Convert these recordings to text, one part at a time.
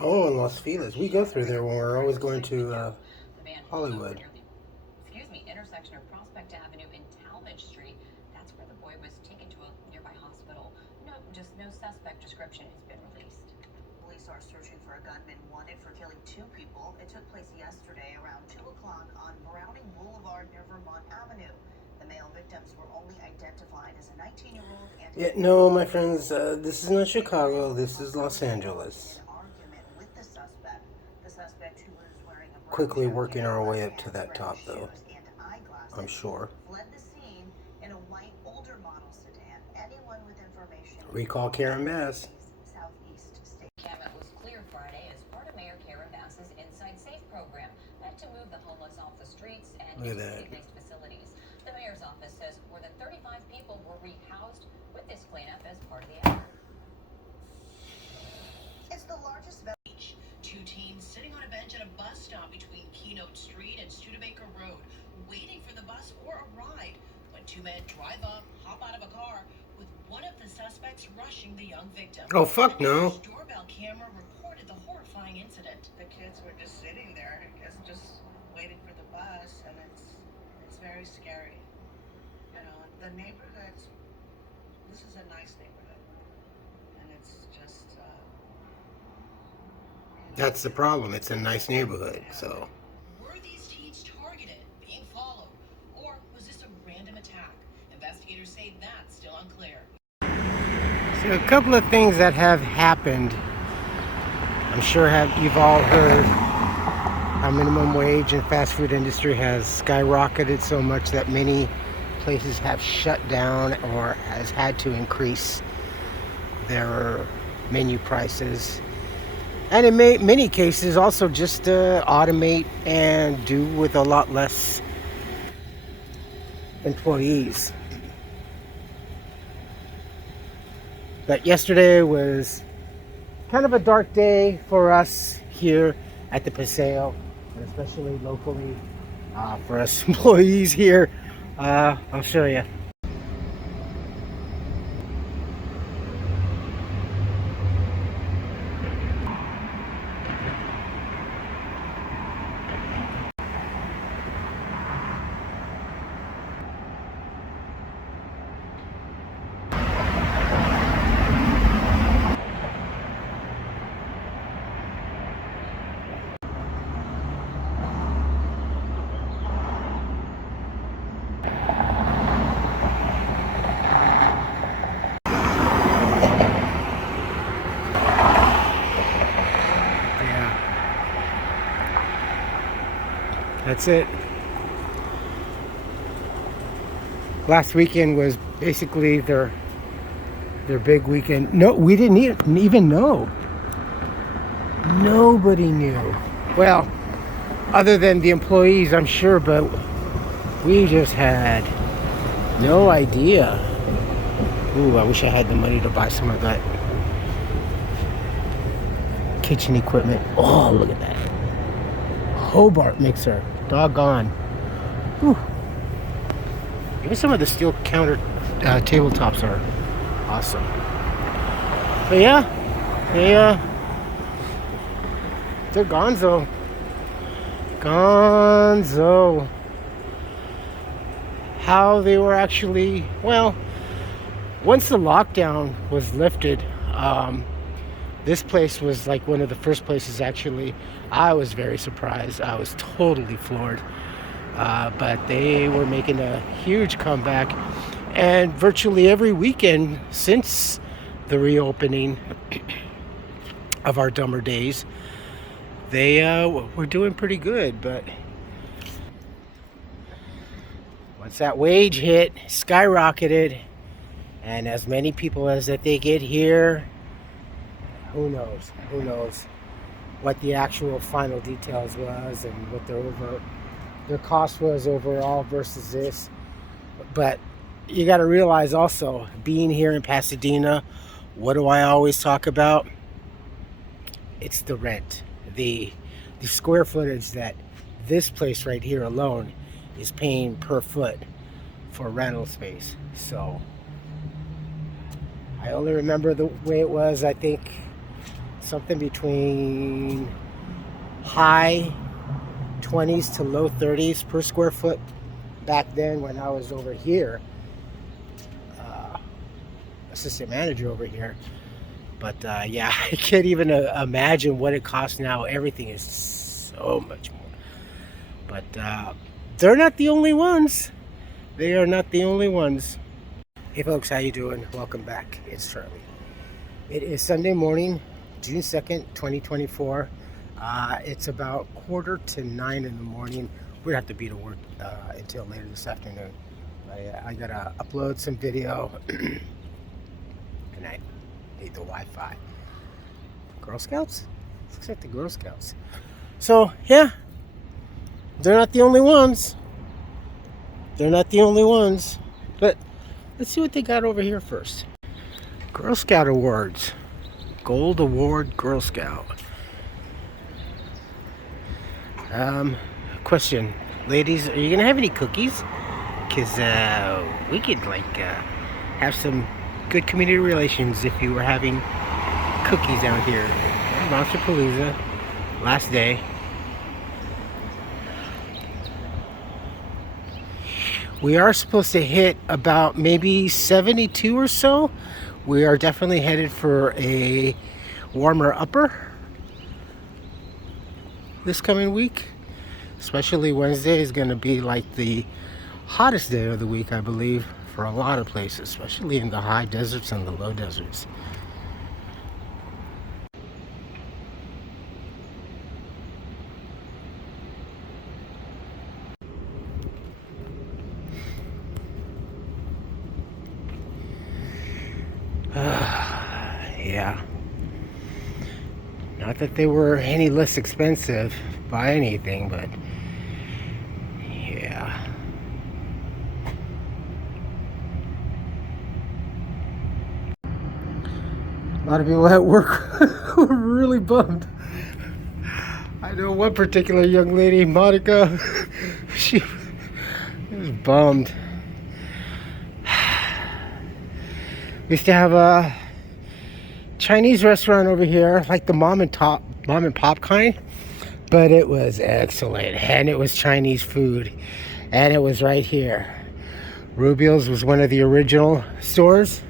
Oh, in Los Feliz. We go through there when we're always going to Hollywood. Intersection of Prospect Avenue and Talmadge Street. That's where the boy was taken to a nearby hospital. No suspect description has been released. Police are searching for a gunman wanted for killing 2 people. It took place yesterday around 2 o'clock on Browning Boulevard near Vermont Avenue. The male victims were only identified as a 19-year-old and... Yeah, no, my friends, this is not Chicago. This is Los Angeles. Quickly working our way up to that top, though. I'm sure. Recall Karen Bass. It was clear Friday as part of Mayor Karen Bass's Unsafe program meant to move the homeless off the streets and into city-based facilities. The mayor's office says more than 35 people were rehoused with this cleanup as part of the effort. It's the largest beach. 2 teens sitting on a bench at a bus stop between Keynote Street and Studebaker Road, waiting for the bus or a ride, when 2 men drive up, hop out of a car, with one of the suspects rushing the young victim. Oh, fuck no. The doorbell camera reported the horrifying incident. The kids were just sitting there, I guess, just waiting for the bus, and it's very scary. You know, the neighborhood, this is a nice neighborhood, and it's just... That's the problem. It's a nice neighborhood, so... Were these teens targeted, being followed, or was this a random attack? Investigators say that's still unclear. So a couple of things that have happened. I'm sure you've all heard how minimum wage in fast food industry has skyrocketed so much that many places have shut down or has had to increase their menu prices. And in many cases also just automate and do with a lot less employees. But yesterday was kind of a dark day for us here at the Paseo, and especially locally for us employees here. I'll show you. That's it. Last weekend was basically their big weekend. No, we didn't even know. Nobody knew. Well, other than the employees, I'm sure, but we just had no idea. Ooh, I wish I had the money to buy some of that kitchen equipment. Oh, look at that. Hobart mixer. Doggone. Whew. Even some of the steel counter tabletops are awesome. But yeah, they're gonzo. How they were actually, well, once the lockdown was lifted, this place was like one of the first places actually. I was very surprised. I was totally floored. But they were making a huge comeback. And virtually every weekend since the reopening of our dumber days, they were doing pretty good. But once that wage hit, skyrocketed, and as many people as that they get here, who knows what the actual final details was and what their cost was overall versus this. But you got to realize also, being here in Pasadena, what do I always talk about? It's the rent, the square footage that this place right here alone is paying per foot for rental space. So I only remember the way it was, I think something between high 20s to low 30s per square foot back then when I was over here, assistant manager over here. But yeah, I can't even imagine what it costs now. Everything is so much more. But they're not the only ones. They are not the only ones. Hey folks, how you doing? Welcome back. It's Charlie. It is Sunday morning, June 2nd, 2024. It's about 8:45 in the morning. We'd have to be to work until later this afternoon. I gotta upload some video and I need the Wi-Fi. Girl Scouts? Looks like the Girl Scouts. So yeah, they're not the only ones. They're not the only ones. But let's see what they got over here first. Girl Scout Awards. Gold Award Girl Scout. Question, ladies, are you gonna have any cookies? Because we could have some good community relations if you were having cookies out here. Monsterpalooza, last day. We are supposed to hit about maybe 72 or so. We are definitely headed for a warmer upper this coming week. Especially Wednesday is going to be like the hottest day of the week, I believe, for a lot of places, especially in the high deserts and the low deserts. Yeah. Not that they were any less expensive by anything, but yeah. A lot of people at work were really bummed. I know one particular young lady, Monica, she was bummed. We used to have a Chinese restaurant over here, like the mom and pop kind, but it was excellent, and it was Chinese food, and it was right here. Rubio's was one of the original stores.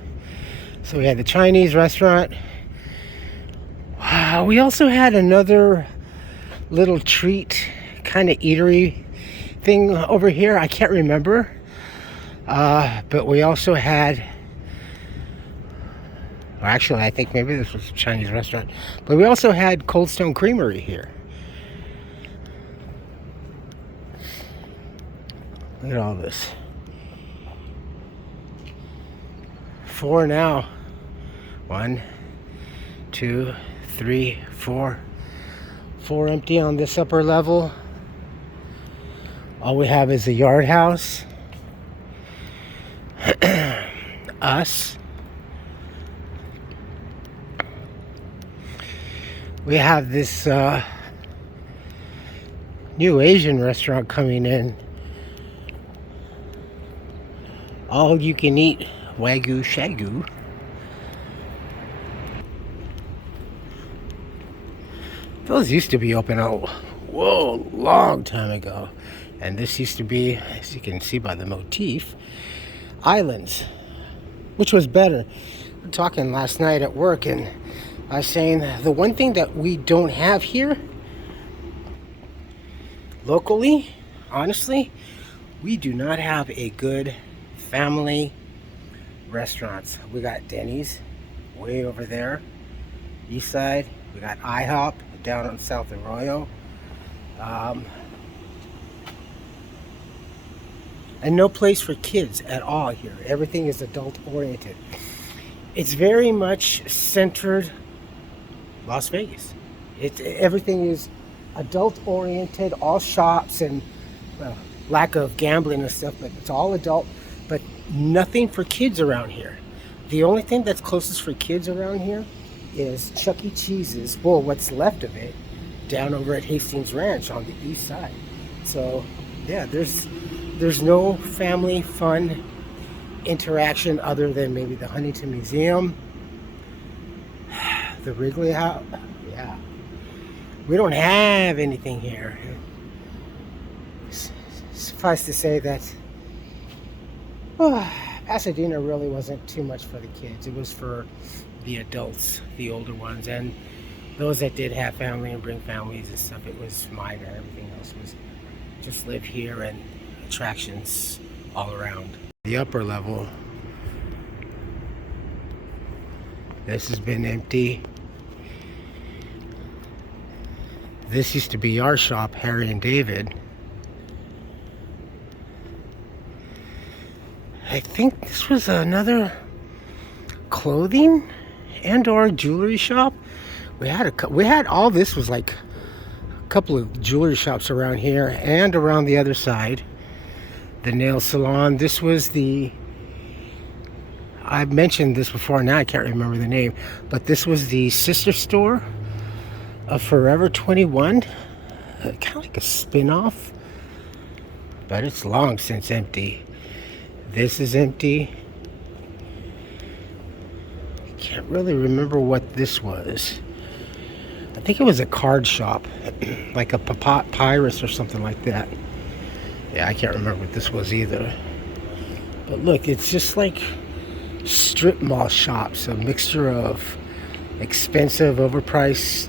So we had the Chinese restaurant. Wow, we also had another little treat kind of eatery thing over here. I can't remember, but we also had, well, actually I think maybe this was a Chinese restaurant, but we also had Cold Stone Creamery here. Look at all this. 4 now. 1, 2, 3, 4. 4 empty on this upper level. All we have is a yard house. Us. We have this new Asian restaurant coming in. All you can eat Wagyu Shagu. Those used to be open a long time ago. And this used to be, as you can see by the motif, islands, which was better. We were talking last night at work, and I was saying the one thing that we don't have here locally, honestly, we do not have a good family restaurants. We got Denny's way over there, east side. We got IHOP down on South Arroyo. and no place for kids at all here. Everything is adult oriented. It's very much centered Las Vegas. Everything is adult oriented, all shops and lack of gambling and stuff, but it's all adult, but nothing for kids around here. The only thing that's closest for kids around here is Chuck E. Cheese's, well, what's left of it, down over at Hastings Ranch on the east side. So yeah, there's no family fun interaction other than maybe the Huntington Museum, the Wrigley House. Yeah, we don't have anything here. Suffice to say that Pasadena really wasn't too much for the kids. It was for the adults, the older ones, and those that did have family and bring families and stuff. It was minor. Everything else was just live here and attractions all around. The upper level, this has been empty. This used to be our shop, Harry and David. I think this was another clothing and or jewelry shop. We had all this was like a couple of jewelry shops around here and around the other side. The nail salon. This was I've mentioned this before, now I can't remember the name, but this was the sister store of Forever 21. Kind of like a spin-off, but it's long since empty. This is empty. I can't really remember what this was. I think it was a card shop, like a papyrus or something like that. Yeah, I can't remember what this was either. But look, it's just like strip mall shops, a mixture of expensive, overpriced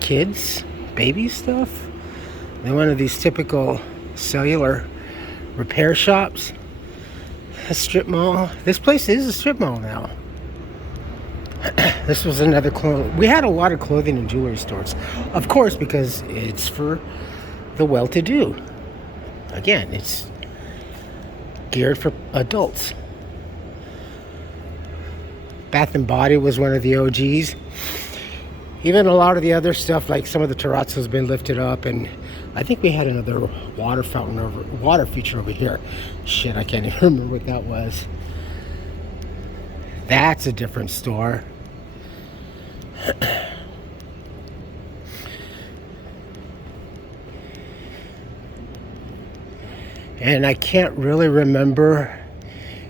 kids, baby stuff. Then one of these typical cellular repair shops. A strip mall. This place is a strip mall now. This was another we had a lot of clothing and jewelry stores, of course, because it's for the well-to-do. Again, it's geared for adults. Bath and Body was one of the OGs. Even a lot of the other stuff, like some of the terrazzo has been lifted up, and I think we had another water fountain water feature over here. Shit, I can't even remember what that was. That's a different store. And I can't really remember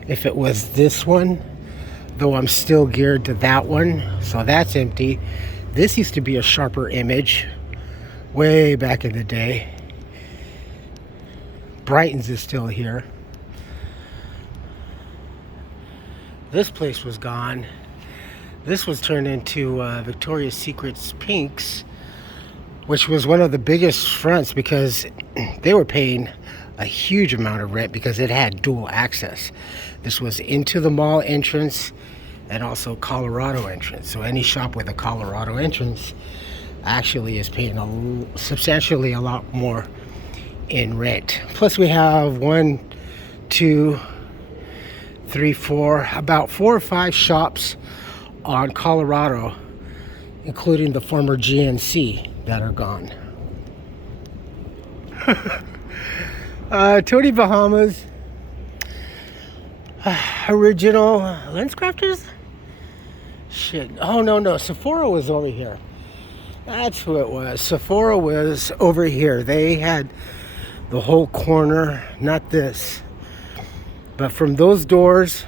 if it was this one, though I'm still geared to that one. So that's empty. This used to be a Sharper Image way back in the day. Brighton's is still here. This place was gone. This was turned into Victoria's Secret's Pinks, which was one of the biggest fronts because they were paying a huge amount of rent because it had dual access. This was into the mall entrance and also Colorado entrance. So any shop with a Colorado entrance actually is paying substantially a lot more in rent. Plus we have 1, 2, 3, 4, about 4 or 5 shops on Colorado, including the former GNC, that are gone. Tony Bahama's original lens crafters. Shit. Oh no, Sephora was over here. That's who it was. Sephora was over here. They had the whole corner, not this, but from those doors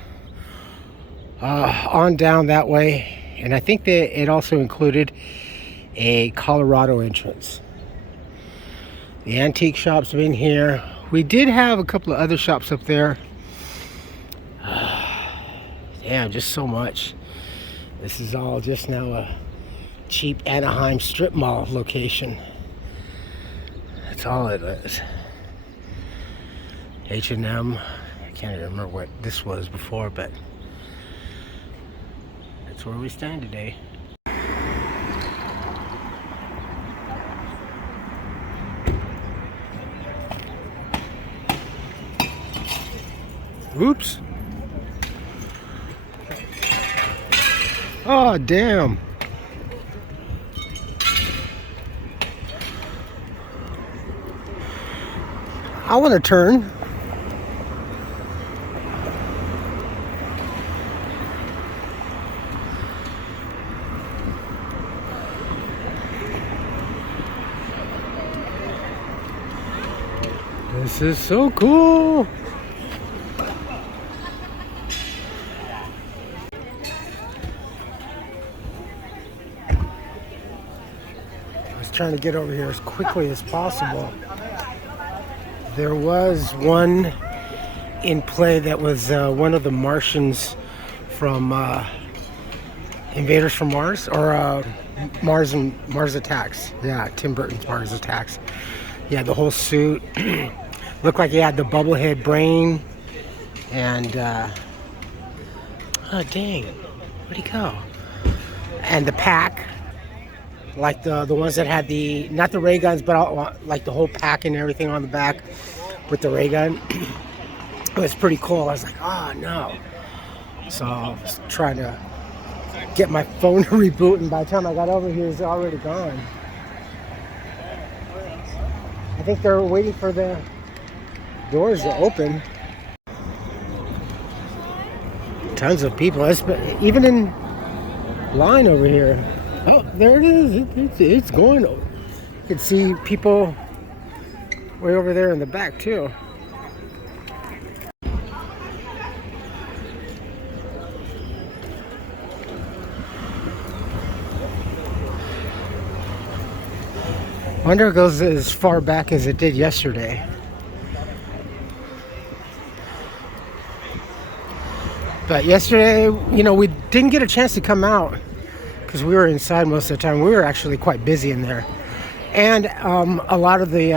on down that way, and I think that it also included a Colorado entrance. The antique shops have been here. We did have a couple of other shops up there. Damn, just so much. This is all just now a cheap Anaheim strip mall location. That's all it is. H&M. I can't even remember what this was before, but that's where we stand today. Oops. Oh, damn. I want to turn. This is so cool. I was trying to get over here as quickly as possible. There was one in play that was one of the Martians from Invaders from Mars, or Mars Attacks. Yeah, Tim Burton's Mars Attacks. Yeah, the whole suit. Looked like he had the bubblehead brain. And, oh dang, where'd he go? And the pack. Like the ones that had the, not the ray guns, but all, like the whole pack and everything on the back with the ray gun. It was pretty cool. I was like, oh no. So I was trying to get my phone to reboot, and by the time I got over here, it's already gone. I think they're waiting for the doors to open. Tons of people, even in line over here. Oh, there it is. It's going. You can see people way over there in the back too. I wonder if it goes as far back as it did yesterday. But yesterday, you know, we didn't get a chance to come out because we were inside most of the time. We were actually quite busy in there. And a lot of the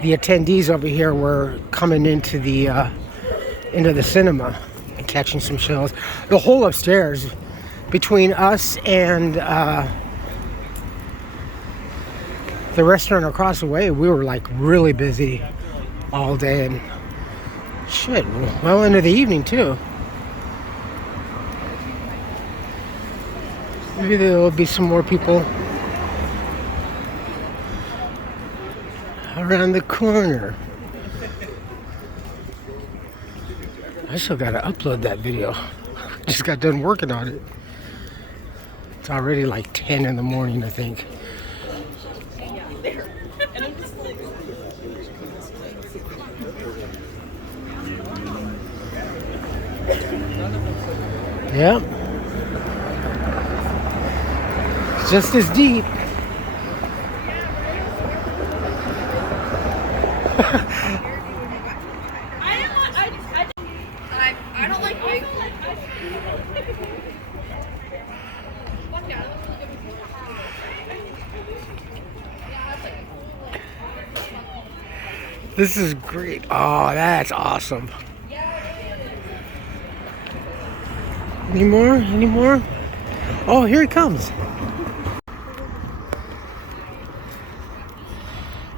attendees over here were coming into the cinema and catching some shows. The whole upstairs, between us and the restaurant across the way, we were like really busy all day, and shit, well into the evening too. Maybe there will be some more people around the corner. I still gotta upload that video. Just got done working on it. It's already like 10 in the morning, I think. Yep. Just as deep. I don't like big. This is great. Oh, that's awesome. Any more? Any more? Oh, here it comes.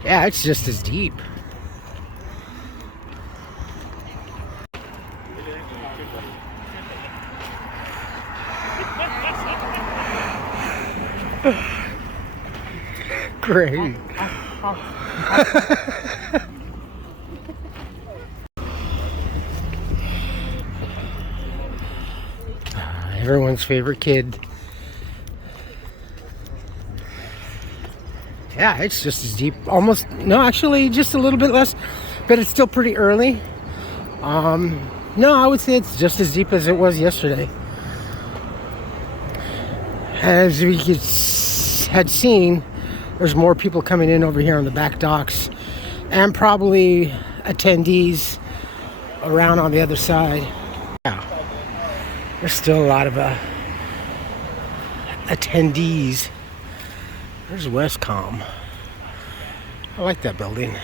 Yeah, it's just as deep. Great. Everyone's favorite kid. Yeah, it's just as deep. Almost, no, actually just a little bit less, but it's still pretty early. No, I would say it's just as deep as it was yesterday. As we had seen, there's more people coming in over here on the back docks, and probably attendees around on the other side. Yeah, there's still a lot of attendees. There's Westcom. I like that building.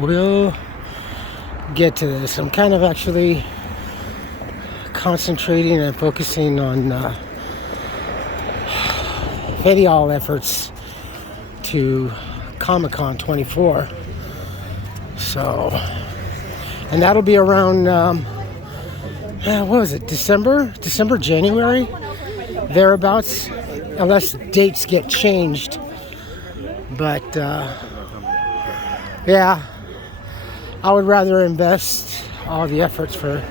we'll get to this. I'm kind of actually concentrating and focusing on any all efforts to Comic-Con 24. So, and that'll be around what was it, December, January, thereabouts, unless dates get changed. But yeah, I would rather invest all the efforts for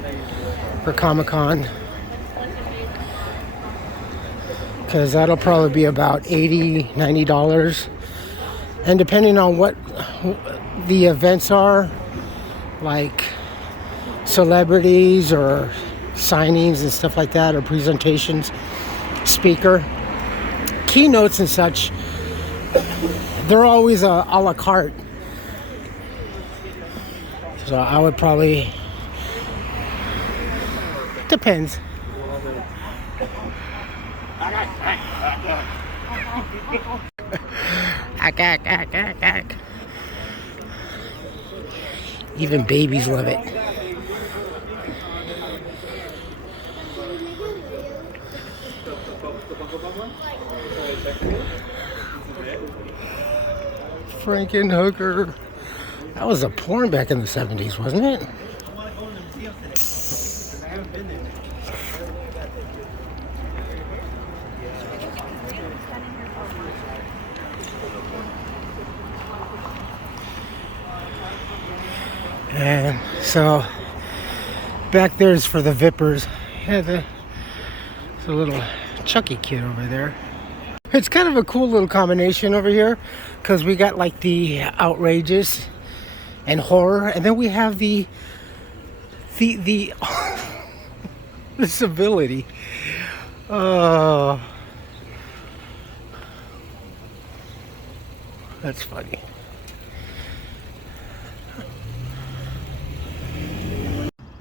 Comic-Con, because that'll probably be about $80-$90, and depending on what the events are, like celebrities or signings and stuff like that, or presentations, speaker, keynotes and such, they're always a la carte. So I would probably, depends. Even babies love it. Frankenhooker. That was a porn back in the 70s, wasn't it? And so back there's for the Vippers. Yeah, there's a little Chucky kid over there. It's kind of a cool little combination over here, because we got like the outrageous and horror, and then we have the the civility. Oh, that's funny.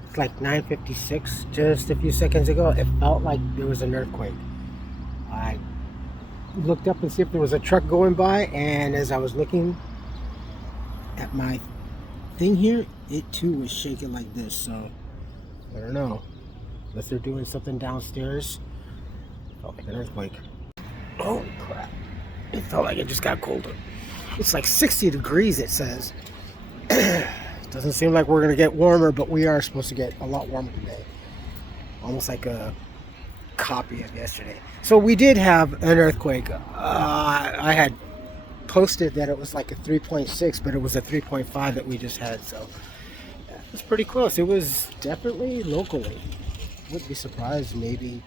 It's like 9:56. Just a few seconds ago, it felt like there was an earthquake. I looked up and see if there was a truck going by, and as I was looking at my thing here, it too was shaking like this. So I don't know, unless they're doing something downstairs. Felt like an earthquake. Holy crap, it felt like it just got colder. It's like 60 degrees, it says. Doesn't seem like we're gonna get warmer, but we are supposed to get a lot warmer today. Almost like a copy of yesterday. So we did have an earthquake. I had posted that it was like a 3.6, but it was a 3.5 that we just had. So yeah, it was pretty close. It was definitely locally. Wouldn't be surprised, maybe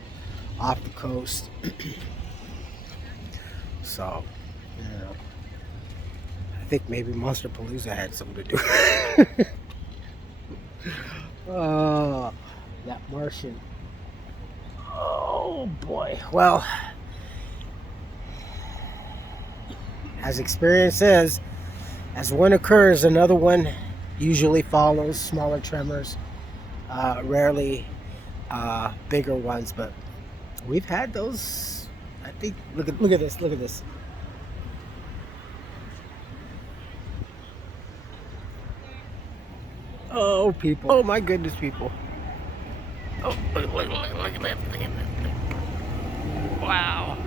off the coast. So, you know, I think maybe Monsterpalooza had something to do. Oh, that Martian. Oh boy. Well, as experience says, as one occurs, another one usually follows. Smaller tremors, rarely bigger ones, but we've had those. I think. Look at this. Look at this. Oh, people. Oh, my goodness, people. Oh, look at that. Look at that. Wow.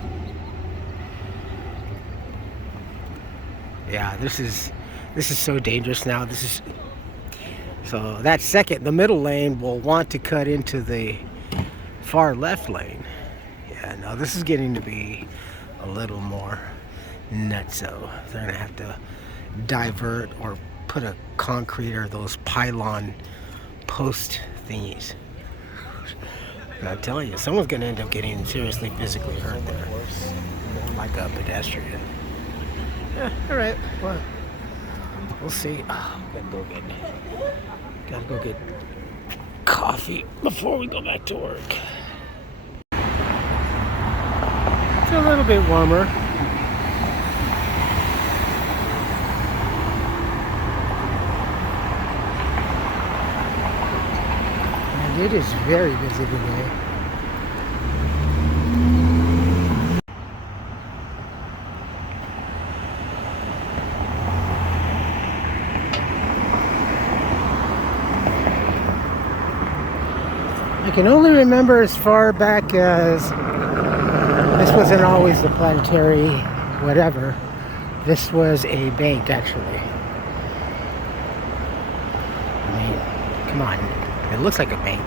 Yeah, this is so dangerous now. So that second, the middle lane will want to cut into the far left lane. Yeah, no, this is getting to be a little more nutso. They're going to have to divert or put a concrete or those pylon post thingies. And I'm telling you, someone's going to end up getting seriously physically hurt there. Like a pedestrian. Yeah, all right. Well, we'll see. Oh, gotta go get coffee before we go back to work. It's a little bit warmer. And it is very busy today. can only remember as far back as this wasn't always the planetary whatever. This was a bank, actually. I mean, come on. It looks like a bank.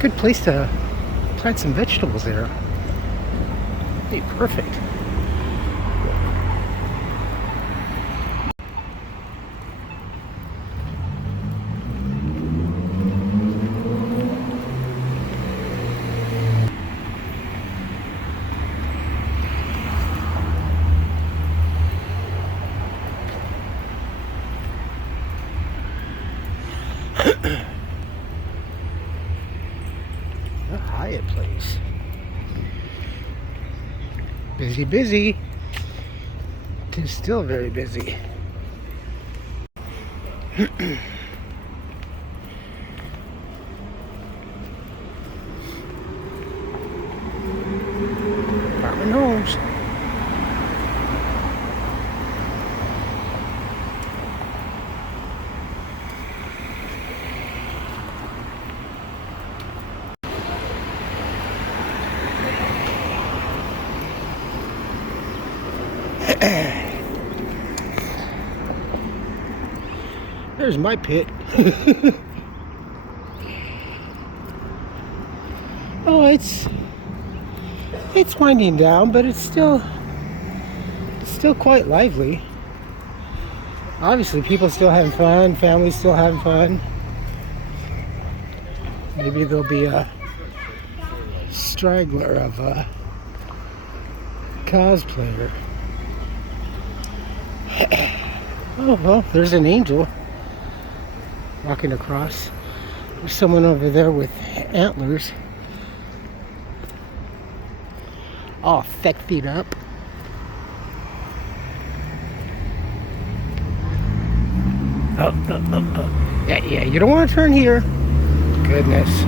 Good place to plant some vegetables there. Be perfect. The Hyatt place. Busy, busy. It is still very busy. Apartment homes. There's my pit. Oh, it's winding down, but it's still quite lively. Obviously, people still having fun, families still having fun. Maybe there'll be a straggler of a cosplayer. Oh, well, there's an angel walking across. There's someone over there with antlers. All fecked up. Oh. Yeah, you don't want to turn here. Goodness.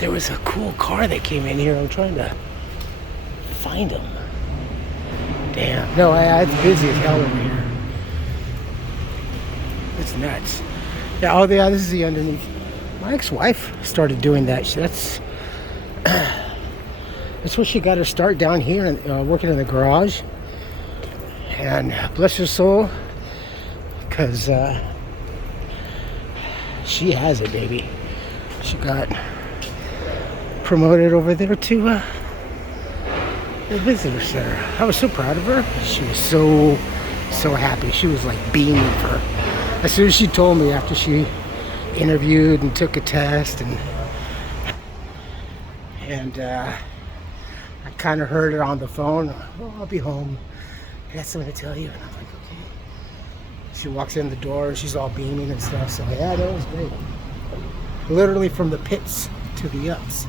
There was a cool car that came in here. I'm trying to find him. Damn. No, it's busy as hell over here. It's nuts. Yeah, oh yeah, this is the underneath. My ex-wife started doing that. That's what she got her start down here, and working in the garage. And bless her soul, because she has it, baby. She got promoted over there to the visitor center. I was so proud of her. She was so happy. She was like beaming for as soon as she told me after she interviewed and took a test, and I kind of heard it on the phone. Oh, I'll be home. I got something to tell you. And I'm like, okay. She walks in the door. She's all beaming and stuff. So yeah, that was great. Literally from the pits to the ups.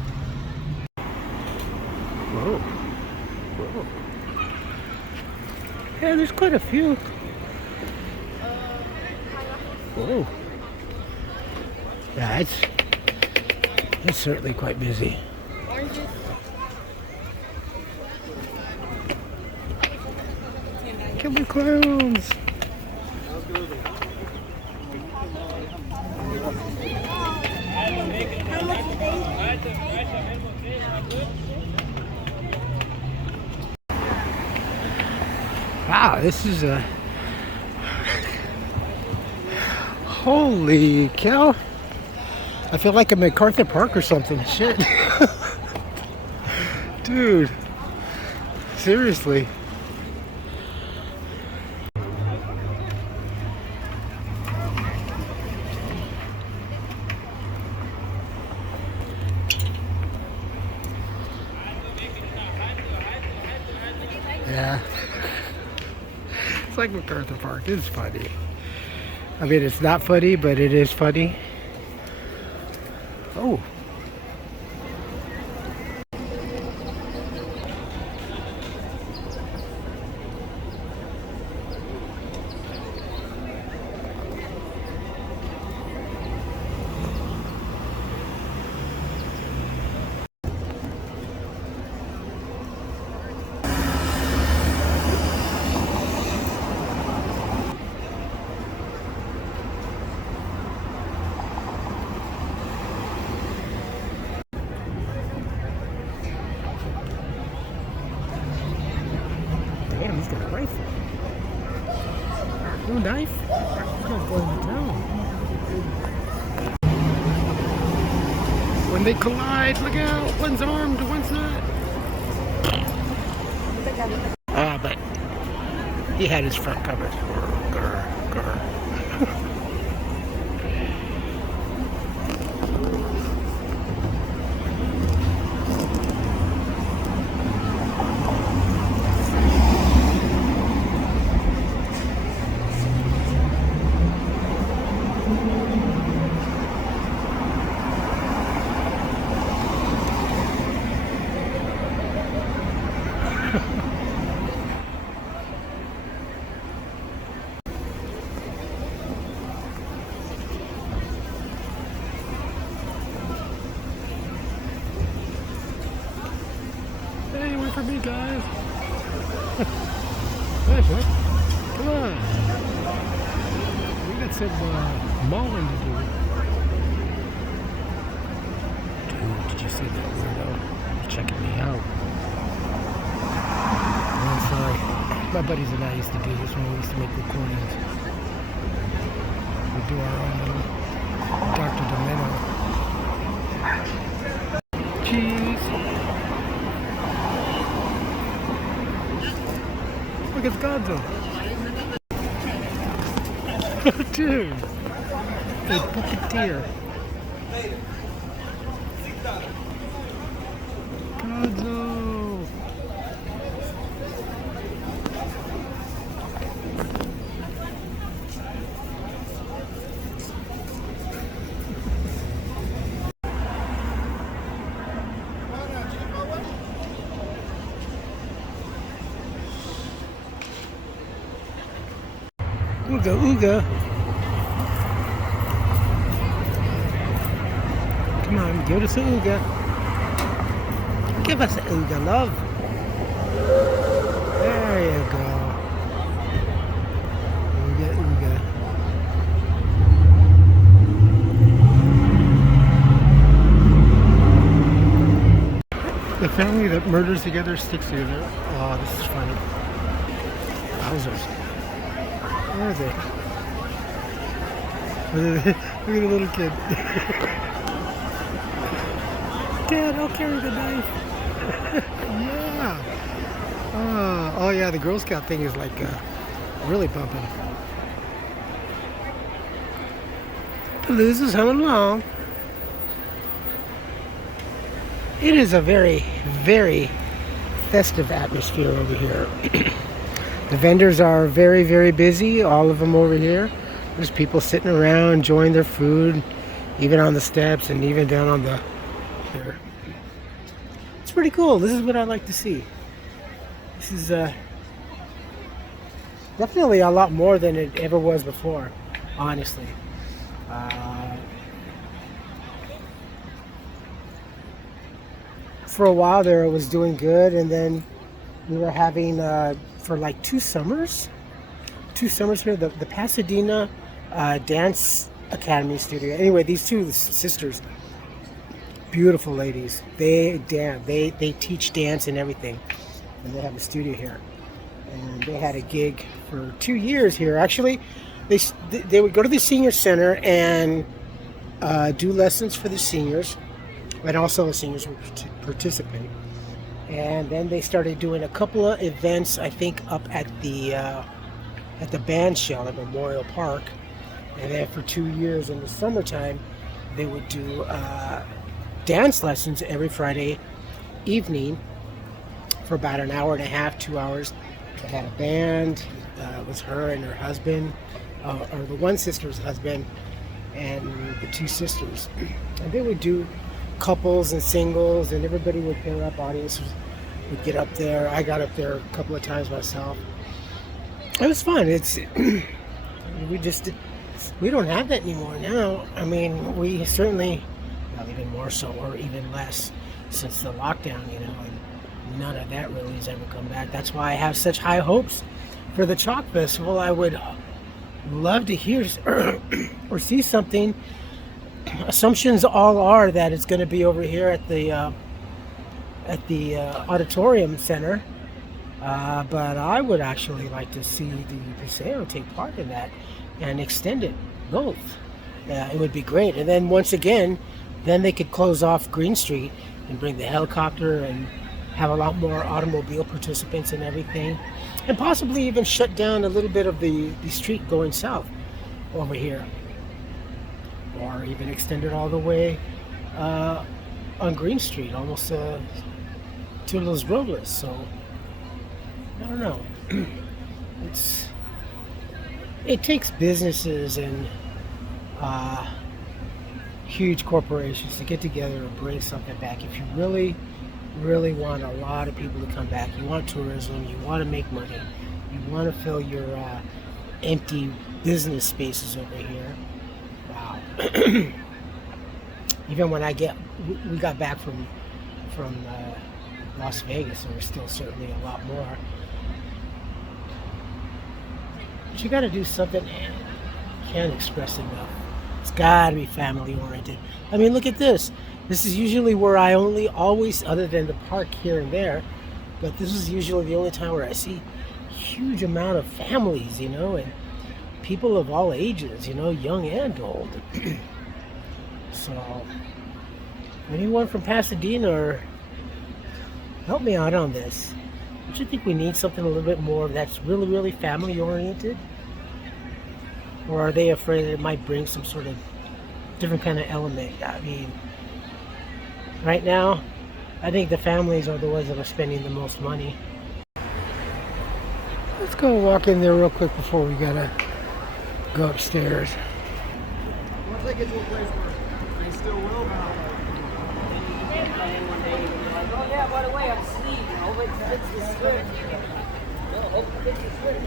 Whoa. Whoa. Yeah, there's quite a few. Whoa. Yeah, it's certainly quite busy. Killer clowns. Wow, this is a holy cow. I feel like I'm at MacArthur Park or something. Shit. Dude. Seriously. Yeah. It's like MacArthur Park. It's funny. I mean, it's not funny, but it is funny. Oh. No knife? He's not going to town. When they collide, look out! One's armed, one's not. Ah, but he had his front covered. Grr, grr. Hey, wait for me, guys. Hey, what? Come on. We got some mauling to do. Dude, did you see that weirdo? He's checking me out. Oh, sorry. My buddies and I used to do this when we used to make recordings. We do our own little Dr. Domino. Cheese. Look, it's Gonzo. Dude. A puppeteer. Gonzo. Ooga ooga. Come on, give us a ooga. Give us a ooga, love. There you go. Ooga ooga. The family that murders together sticks together. Oh, this is funny. Wowzers. Where are they? Look at the little kid. Dad, I'll carry the knife. Yeah. Oh yeah, the Girl Scout thing is like really pumping. Palooza's humming along. It is a very, very festive atmosphere over here. The vendors are very, very busy, all of them over here. There's people sitting around enjoying their food, even on the steps and even down on the there. It's pretty cool. This is what I like to see. This is definitely a lot more than it ever was before, honestly. For a while there it was doing good, and then we were having for like 2 summers here, the Pasadena Dance Academy studio. Anyway, these two sisters, beautiful ladies, they teach dance and everything, and they have a studio here, and they had a gig for 2 years here. Actually, they would go to the senior center and do lessons for the seniors, and also the seniors would participate. And then they started doing a couple of events, I think, up at the band shell at Memorial Park. And then for 2 years in the summertime, they would do dance lessons every Friday evening for about an hour and a half, 2 hours. They had a band. It was her and her husband, or the one sister's husband, and the 2 sisters. And they would do couples and singles, and everybody would pair up. Audience would get up there. I got up there a couple of times myself. It was fun. It's we don't have that anymore now. I mean, we certainly, well, even more so, or even less since the lockdown, and none of that really has ever come back. That's why I have such high hopes for the Chalk Festival. I would love to hear or see something. Assumptions all are that it's going to be over here at the auditorium center. But I would actually like to see the Paseo take part in that and extend it both. It would be great. And then once again, then they could close off Green Street and bring the helicopter and have a lot more automobile participants and everything. And possibly even shut down a little bit of the street going south over here. Or even extend it all the way on Green Street, almost to Los Robles. So, I don't know. It takes businesses and huge corporations to get together and bring something back. If you really want a lot of people to come back, you want tourism, you want to make money, you want to fill your empty business spaces over here. Wow. Even when we got back from Las Vegas, there was still certainly a lot more. But you got to do something. Can't express enough. It's got to be family oriented. I mean, look at this. This is usually where I always, other than the park here and there, but this is usually the only time where I see huge amount of families, and people of all ages, young and old. So, anyone from Pasadena, or help me out on this. Don't you think we need something a little bit more that's really family oriented? Or are they afraid that it might bring some sort of different kind of element? I mean, right now, I think the families are the ones that are spending the most money. Let's go walk in there real quick before we gotta go upstairs. Once I get to a place where I still will now. Oh yeah, by the way, I'm Steve. It's the Swift. It's the Swift.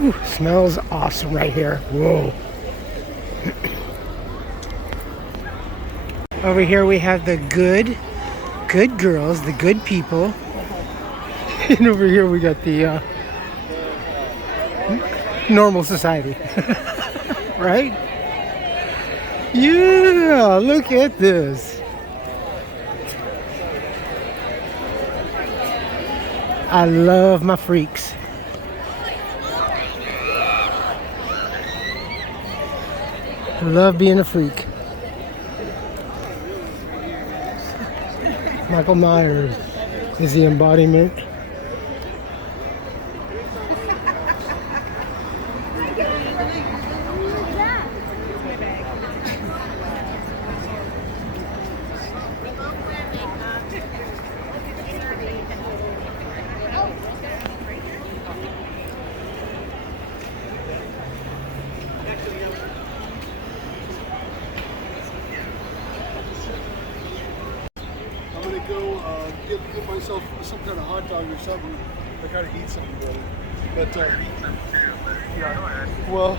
Ooh, smells awesome right here. Whoa. Over here we have the good girls, the good people. And over here we got the normal society. Right? Yeah, look at this. I love my freaks. I love being a freak. Michael Myers is the embodiment. Get myself some kind of hot dog or something. I gotta eat something better. But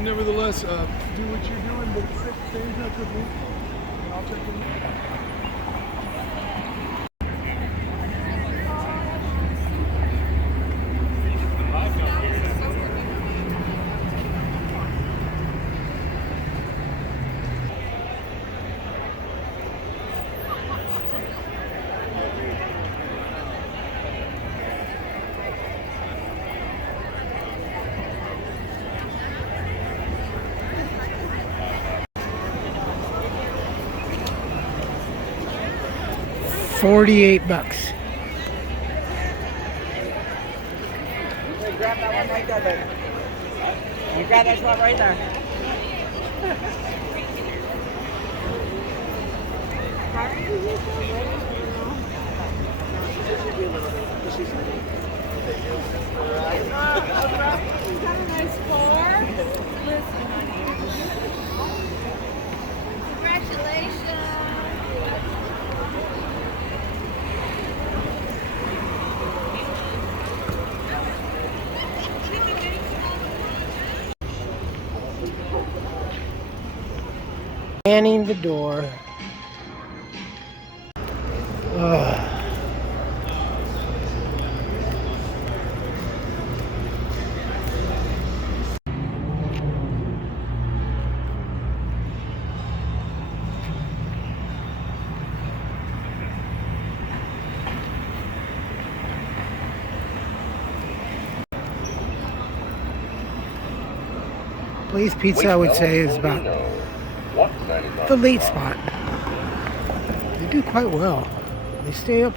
nevertheless, do what you're doing, but stay in touch with me, and I'll check in. $48. Grab that one right there, baby. You grab that one right there. Manning the door. Ugh. Place Pizza, I would say, is about the late spot. They do quite well. They stay up,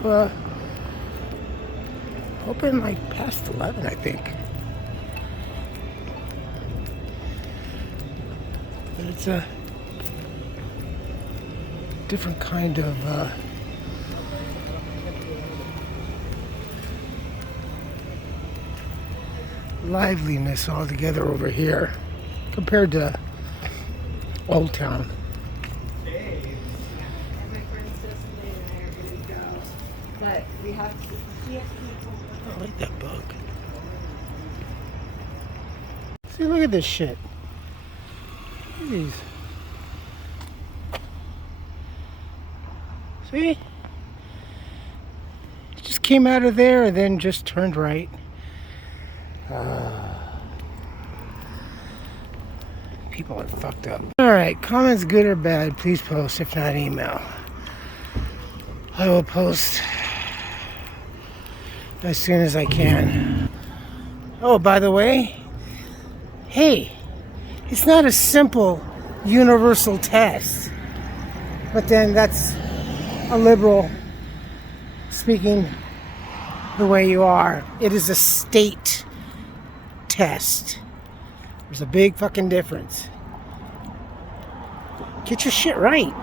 open like past 11, I think. But it's a different kind of liveliness altogether over here compared to Old Town. My friend Cecily and I are going to go, but we have to. I like that bug. See, look at this shit. Look at these. See? It just came out of there and then just turned right. People are fucked up. Alright, comments good or bad, please post. If not, email. I will post as soon as I can. Oh, by the way, hey, it's not a simple universal test. But then that's a liberal speaking the way you are. It is a state test. There's a big fucking difference. Get your shit right.